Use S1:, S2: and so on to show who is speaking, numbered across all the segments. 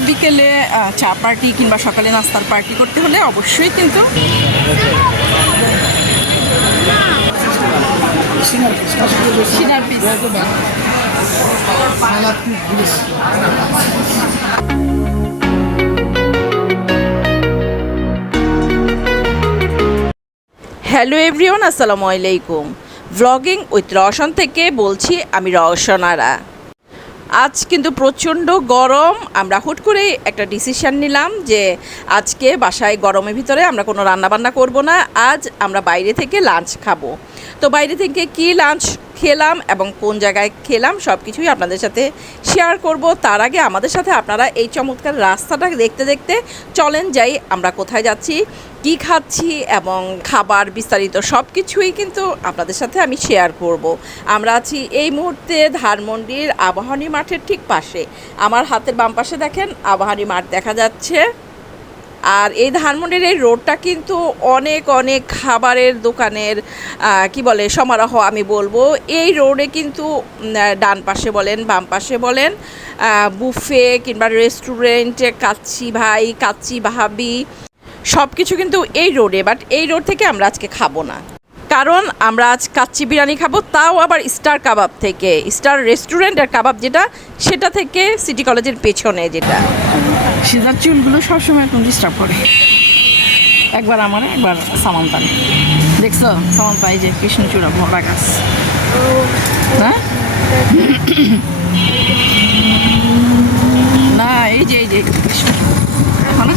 S1: বিকেলে চা পার্টি কিংবা সকালে নাস্তার পার্টি করতে হলে অবশ্যই কিন্তু হ্যালো এভরিওন আসসালামু আলাইকুম ভ্লগিং উইথ রওশন থেকে বলছি আমি রওশনারা আজ কিন্তু প্রচণ্ড গরম। আমরা হুট করে একটা ডিসিশন নিলাম যে আজকে বাসায় গরমের ভিতরে আমরা কোনো রান্নাবান্না করব না। আজ আমরা বাইরে থেকে লাঞ্চ খাব। তো বাইরে থেকে কি লাঞ্চ খেলাম এবং কোন জায়গায় খেলাম সব কিছুই আপনাদের সাথে শেয়ার করব। তার আগে আমাদের সাথে আপনারা এই চমৎকার রাস্তাটা দেখতে দেখতে চলেন যাই, আমরা কোথায় যাচ্ছি, কি খাচ্ছি এবং খাবার বিস্তারিত সব কিছুই কিন্তু আপনাদের সাথে আমি শেয়ার করব। আমরা আছি এই মুহূর্তে ধানমন্ডির আবাহনী মাঠের ঠিক পাশে। আমার হাতের বাম পাশে দেখেন আবাহনী মাঠ দেখা যাচ্ছে। আর এই ধানমন্ডির এই রোডটা কিন্তু অনেক অনেক খাবারের দোকানের কি বলে, সমারোহ আমি বলব। এই রোডে কিন্তু ডান পাশে বলেন, বাম পাশে বলেন বুফে কিংবা রেস্টুরেন্টে কাচ্ছি ভাই, কাচ্চি ভাবি সব কিছু কিন্তু এই রোডে। বাট এই রোড থেকে আমরা আজকে খাব না। কারণ আমরা আজ কাচ্চি বিরিয়ানি খাব, তাও আবার স্টার কাবাব থেকে। স্টার রেস্টুরেন্ট আর কাবাব যেটা, সেটা থেকে সিটি কলেজের পেছনে যেটা। সিজার চুলগুলো সবসময় এখন ডিস্টার্ব করে। একবার আমার, একবার সামান্তান দেখছ? সামান্তা, এই যে কৃষ্ণচূড়া ভরা গাছ। হ্যাঁ না, এই যে এই যে, কৃষ্ণ। এখন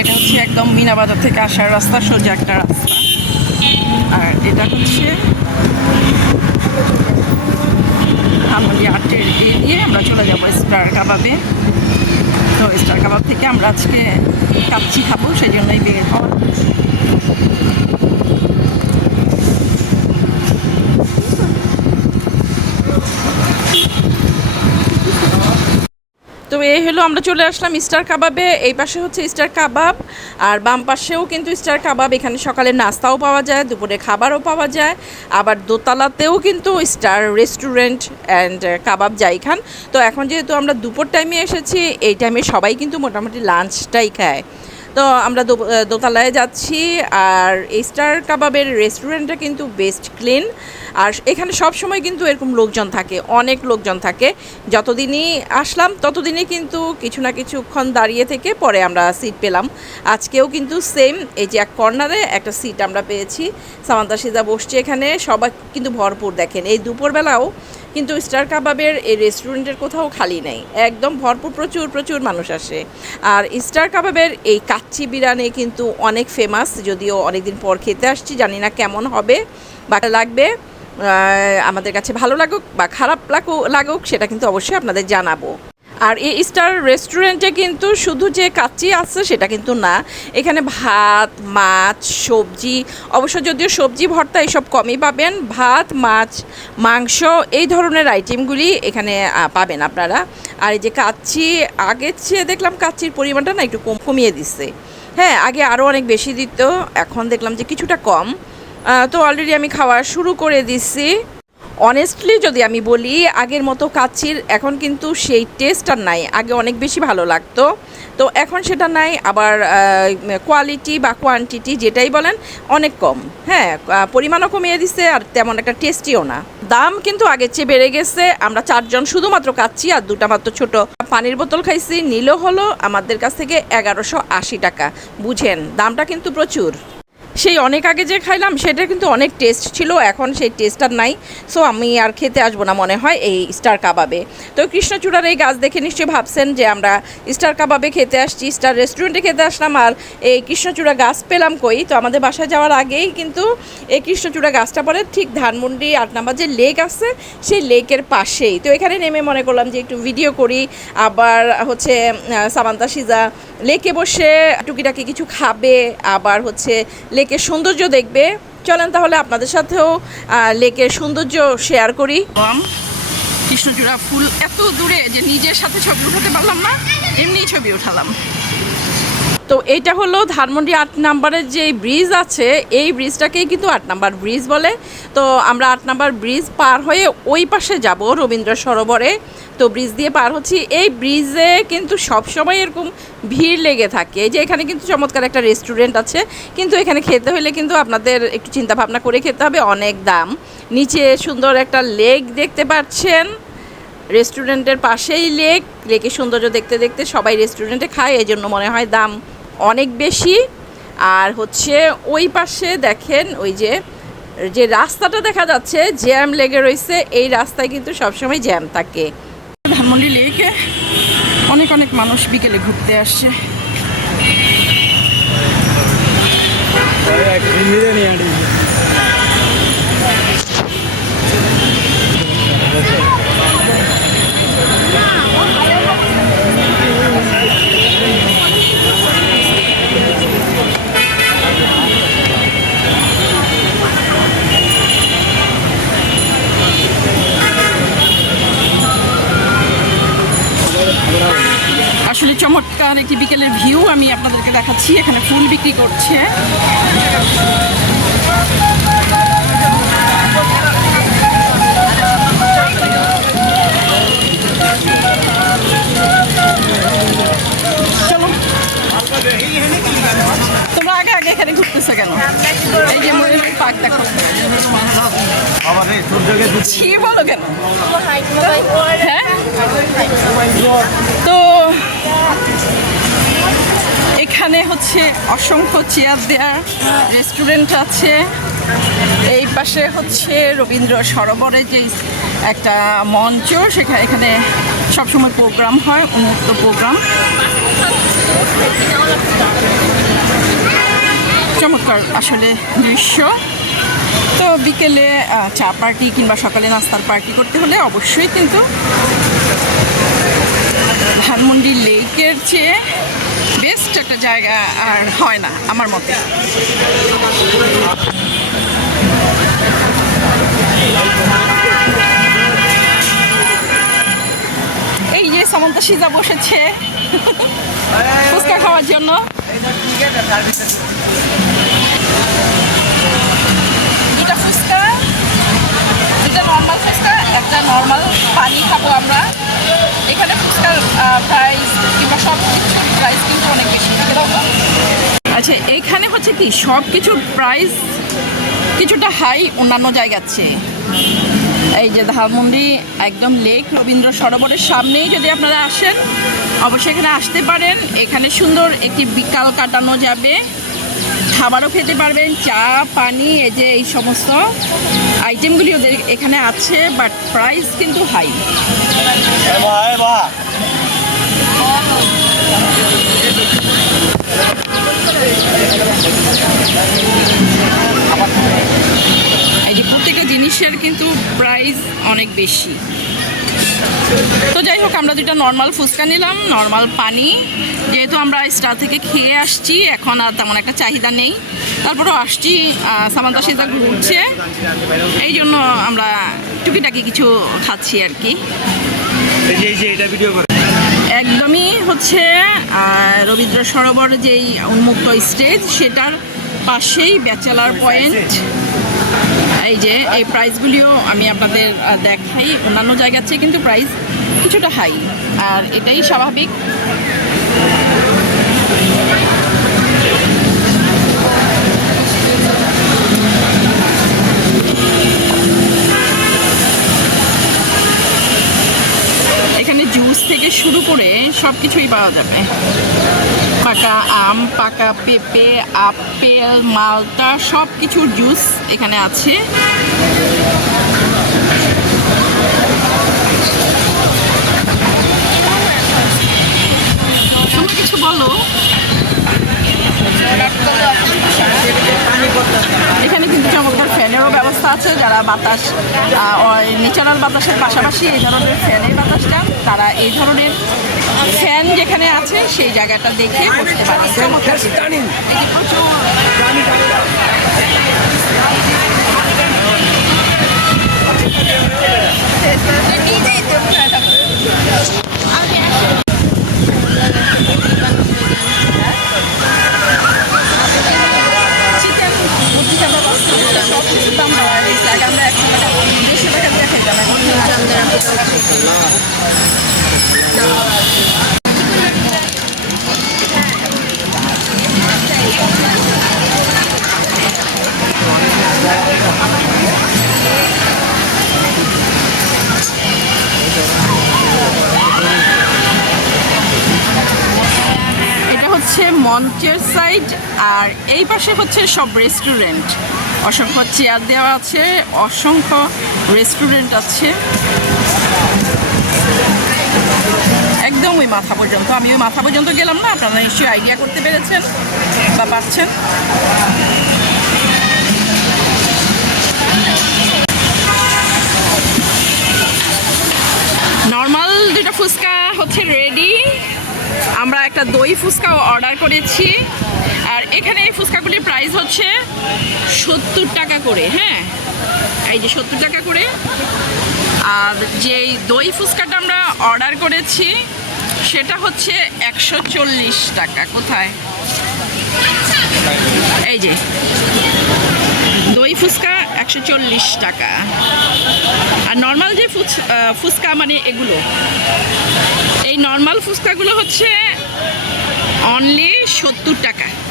S1: এটা হচ্ছে একদম মিনা বাজার থেকে আসার রাস্তা, সোজা একটা রাস্তা। আর এটা হচ্ছে আমাদের আটের এ দিয়ে আমরা চলে যাব স্টার কাবাবে। তো স্টার কাবাব থেকে আমরা আজকে কাচ্ছি খাব, সেই জন্যই বের হওয়া এই হলো আমরা চলে আসলাম স্টার কাবাবে। এই পাশে হচ্ছে স্টার কাবাব আর বাম পাশেও কিন্তু স্টার কাবাব। এখানে সকালে নাস্তাও পাওয়া যায়, দুপুরে খাবারও পাওয়া যায়। আবার দোতলাতেও কিন্তু স্টার রেস্টুরেন্ট অ্যান্ড কাবাব যাই খান তো এখন যেহেতু আমরা দুপুর টাইমে এসেছি, এই টাইমে সবাই কিন্তু মোটামুটি লাঞ্চটাই খায়। তো আমরা দোতলায় যাচ্ছি আর স্টার কাবাবের রেস্টুরেন্টটা কিন্তু বেস্ট ক্লিন। আর এখানে সব সময় কিন্তু এরকম লোকজন থাকে, অনেক লোকজন থাকে। যতদিনই আসলাম, ততদিনই কিন্তু কিছু না কিছুক্ষণ দাঁড়িয়ে থেকে পরে আমরা সিট পেলাম। আজকেও কিন্তু সেম এই যে এক কর্নারে একটা সিট আমরা পেয়েছি। সামান্তা সিজা বসছে এখানে, সবাই কিন্তু ভরপুর দেখেন। এই দুপুরবেলাও কিন্তু স্টার কাবাবের এই রেস্টুরেন্টের কোথাও খালি নেই। একদম ভরপুর, প্রচুর প্রচুর মানুষ আসে। আর স্টার কাবাবের এই কাচ্চি বিরিয়ানি কিন্তু অনেক ফেমাস যদিও অনেকদিন পর খেতে আসছি, জানি না কেমন হবে, বা লাগবে। আমাদের কাছে ভালো লাগুক বা খারাপ লাগুক লাগুক, সেটা কিন্তু অবশ্যই আপনাদের জানাব। আর এই স্টার রেস্টুরেন্টে কিন্তু শুধু যে কাচ্চি আছে, সেটা কিন্তু না। এখানে ভাত, মাছ, সবজি, অবশ্য যদিও সবজি, ভর্তা এসব কমই পাবেন। ভাত, মাছ, মাংস, এই ধরনের আইটেমগুলি এখানে পাবেন আপনারা। আর এই যে কাচ্চি আগের চেয়ে দেখলাম কাচ্চির পরিমাণটা না একটু কম কমিয়ে দিচ্ছে। হ্যাঁ আগে আরও অনেক বেশি দিত, এখন দেখলাম যে কিছুটা কম। তো অলরেডি আমি খাওয়া শুরু করে দিচ্ছি অনেস্টলি যদি আমি বলি, আগের মতো কাচ্চির এখন কিন্তু সেই টেস্ট আর নাই। আগে অনেক বেশি ভালো লাগতো। তো এখন সেটা নাই, আবার কোয়ালিটি বা কোয়ান্টিটি যেটাই বলেন, অনেক কম। হ্যাঁ পরিমাণও কমিয়ে দিচ্ছে আর তেমন একটা টেস্টিও না। দাম কিন্তু আগের চেয়ে বেড়ে গেছে। আমরা চারজন শুধুমাত্র কাচ্ছি আর দুটা মাত্র ছোট। পানির বোতল খাইছি, নিল হলো আমাদের কাছ থেকে এগারোশো আশি টাকা। বুঝেন, দামটা কিন্তু প্রচুর। সেই অনেক আগে যে খাইলাম, সেটা কিন্তু অনেক টেস্ট ছিল, এখন সেই টেস্ট আর নাই। সো আমি আর খেতে আসব না মনে হয় এই স্টার কাবাবে। তো কৃষ্ণচূড়ার এই গাছ দেখে নিশ্চয়ই ভাবছেন যে আমরা স্টার কাবাবে খেতে আসছি স্টার রেস্টুরেন্টে খেতে আসলাম আর এই কৃষ্ণচূড়া গাছ পেলাম কই? তো আমাদের বাসায় যাওয়ার আগেই কিন্তু এই কৃষ্ণচূড়া গাছটা পরে ঠিক ধানমন্ডি আট নাম্বার যে লেক আছে, সেই লেকের পাশেই। তো এখানে নেমে মনে করলাম যে একটু ভিডিও করি, আবার হচ্ছে সামান্তা সিজা লেকে বসে টুকিটাকি কিছু খাবে আবার হচ্ছে লেকের সৌন্দর্য দেখবে। চলেন তাহলে আপনাদের সাথেও লেকের সৌন্দর্য শেয়ার করি। কৃষ্ণচূড়া ফুল। এত দূরে যে নিজের সাথে ছবি উঠাতে পারলাম না এমনি ছবি উঠালাম। তো এইটা হলো ধানমন্ডি আট নাম্বারের যে ব্রিজ আছে এই ব্রিজটাকেই কিন্তু আট নাম্বার ব্রিজ বলে। তো আমরা আট নাম্বার ব্রিজ পার হয়ে ওই পাশে যাব রবীন্দ্র সরোবরে। তো ব্রিজ দিয়ে পার হচ্ছি। এই ব্রিজে কিন্তু সবসময় এরকম ভিড় লেগে থাকে। এই যে এখানে কিন্তু চমৎকার একটা রেস্টুরেন্ট আছে। কিন্তু এখানে খেতে হলে কিন্তু আপনাদের একটু চিন্তা ভাবনা করে খেতে হবে। অনেক দাম। নিচে সুন্দর একটা লেক দেখতে পাচ্ছেন। রেস্টুরেন্টের পাশেই লেক লেকের সৌন্দর্য দেখতে দেখতে সবাই রেস্টুরেন্টে খায়। এই জন্য মনে হয় দাম অনেক বেশি। আর হচ্ছে ওই পাশে দেখেন ওই যে যে রাস্তাটা দেখা যাচ্ছে জ্যাম লেগে রয়েছে। এই রাস্তায় কিন্তু সবসময় জ্যাম থাকে। অনেক অনেক মানুষ বিকেলে ঘুরতে আসছে চমৎকার একটি বিকেলের ভিউ আমি দেখাচ্ছি এখানে ফুল বিক্রি করছে। তোমরা আগে আগে এখানে ঘুরতেছো কেন? এই যে ময়ূরের পার্ক দেখো ছি, বলো কেন? হ্যাঁ? তো এখানে হচ্ছে অসংখ্য চেয়ার দেওয়ার রেস্টুরেন্ট আছে। এই পাশে হচ্ছে রবীন্দ্র সরোবরে যে একটা মঞ্চ, সেখানে এখানে সবসময় প্রোগ্রাম হয়, উন্মুক্ত প্রোগ্রাম চমৎকার আসলে দৃশ্য। তো বিকেলে চা পার্টি কিংবা সকালে নাস্তার পার্টি করতে হলে অবশ্যই কিন্তু ধানমন্ডি লেকের চেয়ে বেস্ট একটা জায়গা আর হয় না, আমার মতে। এই যে সামন্ত সিজা বসেছে ফুচকা খাওয়ার জন্য। দুটা ফুচকা দুটা নর্মাল ফুচকা, একটা নর্মাল পানি খাব আমরা। এখানে ফুচকার প্রাইস কিংবা সব কিছুর প্রাইস কিন্তু অনেক বেশি আচ্ছা এখানে হচ্ছে কি সব কিছুর প্রাইস কিছুটা হাই অন্যান্য জায়গার চেয়ে। এই যে ধানমন্ডি, একদম লেক রবীন্দ্র সরোবরের সামনেই যদি আপনারা আসেন, অবশ্যই এখানে আসতে পারেন। এখানে সুন্দর একটি বিকাল কাটানো যাবে। খাবারও খেতে পারবেন চা পানি এই যে এই সমস্ত আইটেমগুলি ওদের এখানে আছে বাট প্রাইস কিন্তু হাই এই যে প্রত্যেকটা জিনিসের কিন্তু প্রাইস অনেক বেশি। তো যাই হোক আমরা দুটা নর্মাল ফুচকা নিলাম নর্মাল পানি। যেহেতু আমরা স্টার থেকে খেয়ে আসছি এখন আর তেমন একটা চাহিদা নেই। তারপরেও আসছি সামান্তা সিজা ঘুরছে। এই জন্য আমরা টুকিটাকি কিছু খাচ্ছি আর কি। একদমই হচ্ছে রবীন্দ্র সরোবর যেই উন্মুক্ত স্টেজ সেটার পাশেই ব্যাচেলার পয়েন্ট এই যে, এই প্রাইসগুলিও আমি আপনাদের দেখাই। অন্যান্য জায়গার চেয়ে কিন্তু প্রাইস কিছুটা হাই আর এটাই স্বাভাবিক। এখানে জুস থেকে শুরু করে সব কিছুই পাওয়া যাবে। পাকা আম, পাকা পেঁপে, আপেল, মালটা সব কিছুর জুস এখানে আছে। কিছু বলো। এখানে কিন্তু চমৎকার ফ্যানেরও ব্যবস্থা আছে, যারা বাতাস ন্যাচারাল বাতাসের পাশাপাশি এই ধরনের ফ্যানের বাতাস চান তারা এই ধরনের ফ্যান যেখানে আছে সেই জায়গাটা দেখে বসতে পারি চিকেন মুরগি সব দাম আমরা একশো টাকা দেড়শো টাকা দিয়ে খাইতাম এখন এটা হচ্ছে মঞ্চের সাইড আর এই পাশে হচ্ছে সব রেস্টুরেন্ট অসংখ্য চেয়ার দেওয়া আছে, অসংখ্য রেস্টুরেন্ট আছে। একদম ওই মাথা পর্যন্ত। আমি ওই মাথা পর্যন্ত গেলাম না, আপনারা নিশ্চয়ই আইডিয়া করতে পেরেছেন বা পাচ্ছেন নর্মাল দুটো ফুচকা হচ্ছে রেডি আমরা একটা দই ফুচকাও অর্ডার করেছি। এখানে এই ফুচকাগুলির প্রাইস হচ্ছে সত্তর টাকা করে হ্যাঁ? এই যে সত্তর টাকা করে। আর যেই দই ফুচকাটা আমরা অর্ডার করেছি, সেটা হচ্ছে একশো চল্লিশ টাকা। কোথায়? এই যে। দই ফুচকা একশো চল্লিশ টাকা। আর নর্মাল যে ফুচ- ফুচকা মানে এগুলো। এই নর্মাল ফুচকাগুলো হচ্ছে অনলি সত্তর টাকা।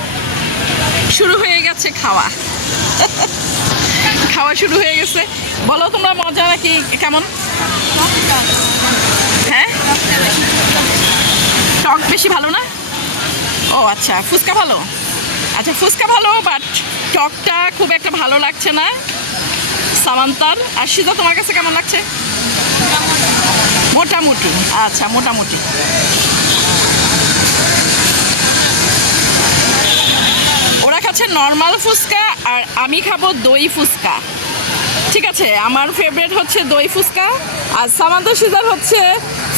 S1: শুরু হয়ে গেছে খাওয়া। খাওয়া শুরু হয়ে গেছে। বলো তোমরা মজা নাকি কেমন? হ্যাঁ? টক বেশি ভালো না? ও আচ্ছা ফুচকা ভালো? আচ্ছা ফুচকা ভালো বাট টকটা খুব একটা ভালো লাগছে না। সামান্তার, আর সিধা তোমার কাছে কেমন লাগছে? মোটামুটি। আচ্ছা মোটামুটি। খাচ্ছে নর্মাল ফুচকা আর আমি খাব দই ফুচকা। ঠিক আছে, আমার ফেভারিট হচ্ছে দই ফুচকা আর সামান্ত সিজার হচ্ছে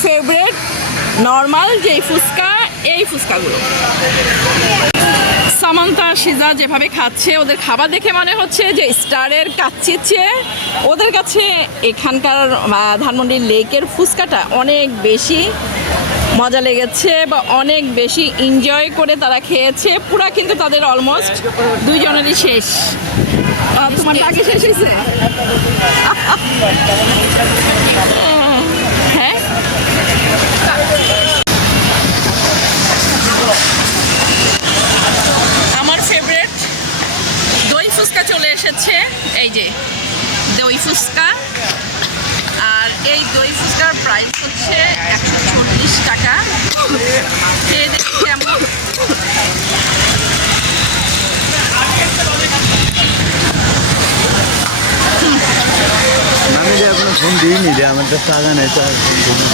S1: ফেভারেট নর্মাল যেই ফুচকা, এই ফুচকাগুলো। সামান্তা সিজা যেভাবে খাচ্ছে, ওদের খাবার দেখে মনে হচ্ছে যে স্টারের কাচ্ছির চেয়ে ওদের কাছে এখানকার ধানমন্ডির লেকের ফুচকাটা অনেক বেশি। মজা লেগেছে বা অনেক বেশি এনজয় করে তারা খেয়েছে। পুরা কিন্তু তাদের অলমোস্ট দুইজনেরই শেষ। তোমার টাকা শেষ হয়েছে? হ্যাঁ? আমার ফেভারিট দই ফুচকা চলে এসেছে। এই যে, দই ফুচকা। আর এই দই ফুচকার প্রাইস হচ্ছে একশো চল্লিশ টাকা। খেয়ে দেখি কেমন।
S2: আমি যে আপনার ফোন দিইনি রে আমার তো টাকা নেই তো ফোন দিইনি।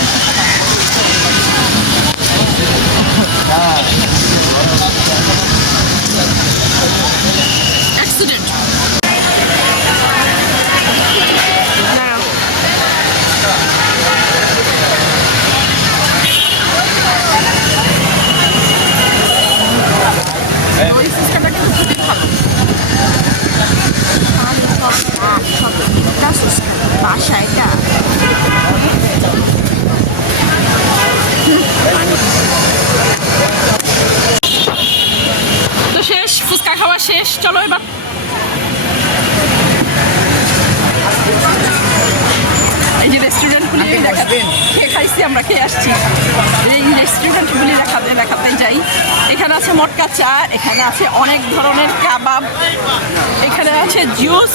S1: অ্যাক্সিডেন্ট ওই ফুচকাটা কিন্তু খুবই ভালো বাসা এটা তো শেষ ফুচকা খাওয়া শেষ চলো এবার এই যে রেস্টুরেন্টগুলি দেখাতে খেয়ে খাইছি আমরা খেয়ে আসছি। এই রেস্টুরেন্টগুলি দেখাতে দেখাতে যাই। এখানে আছে মটকা চা, এখানে আছে অনেক ধরনের কাবাব, এখানে আছে জুস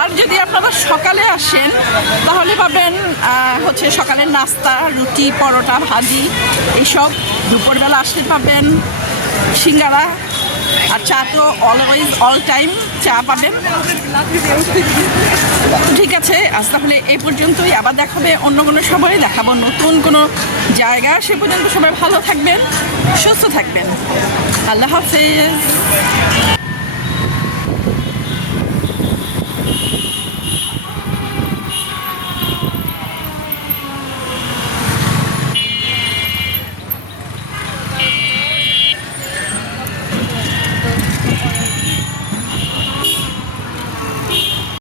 S1: আর যদি আপনারা সকালে আসেন, তাহলে পাবেন হচ্ছে সকালের নাস্তা, রুটি, পরোটা, ভাজি এইসব দুপুরবেলা আসলে পাবেন সিঙ্গারা আর চা তো অলওয়েজ অল টাইম চা পাবেন। ঠিক আছে, আজ তাহলে এই পর্যন্তই। আবার দেখাবে অন্য কোনো সময়, দেখাবো নতুন কোনো জায়গা। সে পর্যন্ত সবাই ভালো থাকবেন, সুস্থ থাকবেন। আল্লাহ হাফেজ।